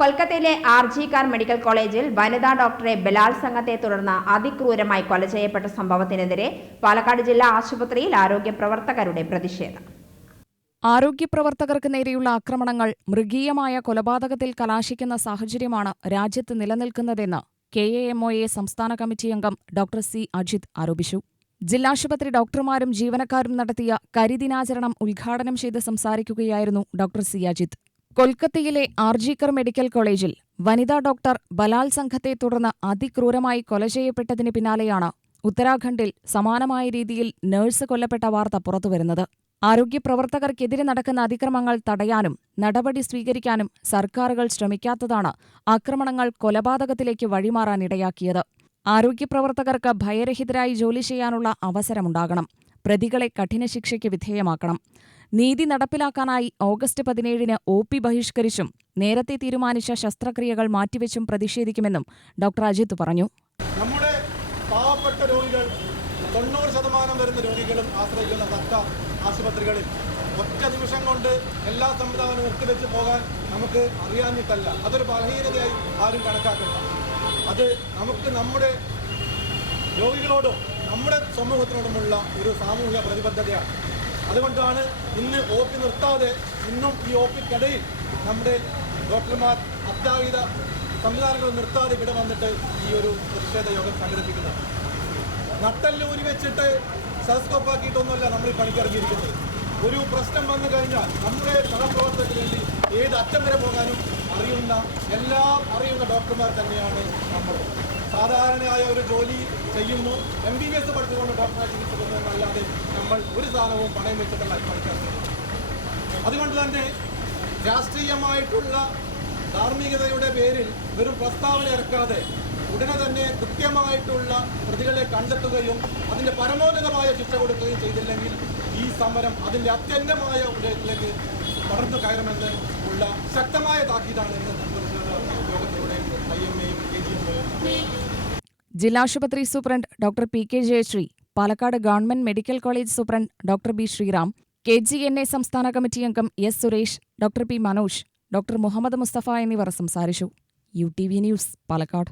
കൊൽക്കത്തയിലെ R G car medical കോളേജിൽ വനിതാ ഡോക്ടറെ ബലാത്സംഗത്തെ തുടർന്ന് അതിക്രൂരമായി കൊല ചെയ്യപ്പെട്ട സംഭവത്തിനെതിരെ പാലക്കാട് ജില്ലാ ആശുപത്രിയിൽ ആരോഗ്യ പ്രവർത്തകരുടെ പ്രതിഷേധം. ആരോഗ്യപ്രവർത്തകർക്ക് നേരെയുള്ള ആക്രമണങ്ങൾ മൃഗീയമായ കൊലപാതകത്തിൽ കലാശിക്കുന്ന സാഹചര്യമാണ് രാജ്യത്ത് നിലനിൽക്കുന്നതെന്ന് K A M O A സംസ്ഥാന കമ്മിറ്റി അംഗം ഡോക്ടർ സി അജിത് ആരോപിച്ചു. ജില്ലാശുപത്രി ഡോക്ടർമാരും ജീവനക്കാരും നടത്തിയ കരിദിനാചരണം ഉദ്ഘാടനം ചെയ്ത് സംസാരിക്കുകയായിരുന്നു ഡോക്ടർ സി അജിത്. കൊൽക്കത്തയിലെ ആർജിക്കർ മെഡിക്കൽ കോളേജിൽ വനിതാ ഡോക്ടർ ബലാത്സംഗത്തെ തുടർന്ന് അതിക്രൂരമായി കൊല ചെയ്യപ്പെട്ടതിന് പിന്നാലെയാണ് ഉത്തരാഖണ്ഡിൽ സമാനമായ രീതിയിൽ നഴ്സ് കൊല്ലപ്പെട്ട വാർത്ത പുറത്തുവരുന്നത്. ആരോഗ്യപ്രവർത്തകർക്കെതിരെ നടക്കുന്ന അതിക്രമങ്ങൾ തടയാനും നടപടി സ്വീകരിക്കാനും സർക്കാരുകൾ ശ്രമിക്കാത്തതാണ് ആക്രമണങ്ങൾ കൊലപാതകത്തിലേക്ക് വഴിമാറാനിടയാക്കിയത്. ആരോഗ്യപ്രവർത്തകർക്ക് ഭയരഹിതരായി ജോലി ചെയ്യാനുള്ള അവസരമുണ്ടാകണം. പ്രതികളെ കഠിന ശിക്ഷയ്ക്ക് വിധേയമാക്കണം. നീതി നടപ്പിലാക്കാനായി ഓഗസ്റ്റ് പതിനേഴിന് ഒ പി ബഹിഷ്കരിച്ചും നേരത്തെ തീരുമാനിച്ച ശസ്ത്രക്രിയകൾ മാറ്റിവെച്ചും പ്രതിഷേധിക്കുമെന്നും ഡോക്ടർ അജിത് പറഞ്ഞു. നമ്മുടെ പാവപ്പെട്ട രോഗികൾ തൊണ്ണൂറ് ശതമാനം വരുന്ന രോഗികളും ആശ്രയിക്കുന്ന സർക്കാർ ആശുപത്രികളിൽ ഒറ്റ നിമിഷം കൊണ്ട് എല്ലാ സംവിധാനവും ഒത്തുവെച്ച് പോകാൻ നമുക്ക് അറിയാഞ്ഞിട്ടല്ല. അതൊരു ബലഹീനതയായി ആരും കണക്കാക്കണ്ട. അത് നമുക്ക് നമ്മുടെ രോഗികളോടും നമ്മുടെ സമൂഹത്തിനോടുമുള്ള ഒരു സാമൂഹിക പ്രതിബദ്ധതയാണ്. അതുകൊണ്ടാണ് ഇന്ന് ഒ പി നിർത്താതെ ഇന്നും ഈ ഒ പിക്കിടയിൽ നമ്മുടെ ഡോക്ടർമാർ അത്യാഹിത സംവിധാനങ്ങൾ നിർത്താതെ ഇവിടെ വന്നിട്ട് ഈ ഒരു പ്രതിഷേധ യോഗം സംഘടിപ്പിക്കുന്നത്. നട്ടല്ലൂരി വെച്ചിട്ട് സെലസ്കോപ്പാക്കിയിട്ടൊന്നുമല്ല നമ്മൾ ഈ പണിക്കിറങ്ങിയിരിക്കുന്നത് ഒരു പ്രശ്നം വന്നു കഴിഞ്ഞാൽ നമ്മുടെ സഹപ്രവർത്തകർക്ക് വേണ്ടി ഏത് അറ്റം വരെ പോകാനും അറിയുന്ന എല്ലാം അറിയുന്ന ഡോക്ടർമാർ തന്നെയാണ് നമ്മൾ. സാധാരണയായ ഒരു ജോലി ചെയ്യുന്നു. എം ബി ബി എസ് പഠിച്ചുകൊണ്ട് ഡോക്ടറെ ചികിത്സിക്കുന്നതെന്നല്ലാതെ നമ്മൾ ഒരു സാധനവും പണയം വെച്ചിട്ടുള്ള പഠിക്കാൻ അതുകൊണ്ട് തന്നെ രാഷ്ട്രീയമായിട്ടുള്ള ധാർമ്മികതയുടെ പേരിൽ വെറും പ്രസ്താവന ഇറക്കാതെ ഉടനെ തന്നെ കൃത്യമായിട്ടുള്ള പ്രതികളെ കണ്ടെത്തുകയും അതിന്റെ പരമോന്നതമായ ശിക്ഷ കൊടുക്കുകയും ചെയ്തില്ലെങ്കിൽ ഈ സമരം അതിന്റെ അത്യന്തമായ ഉദയത്തിലേക്ക് പടർന്നു കയറുമെന്ന് ഉള്ള ശക്തമായ താക്കീതാണ് ഇന്ന് പ്രതിഷേധ യോഗത്തിലൂടെ ഐ എം എയും K G M ജില്ലാശുപത്രി superintendent doctor P K Jayasree Palakkad government medical college superintendent doctor B Sreeram K G N A സംസ്ഥാന കമ്മിറ്റി അംഗം S Suresh doctor P Manoj doctor Muhammad Musthafa എന്നിവർ സംസാരിച്ചു. U T V news Palakkad.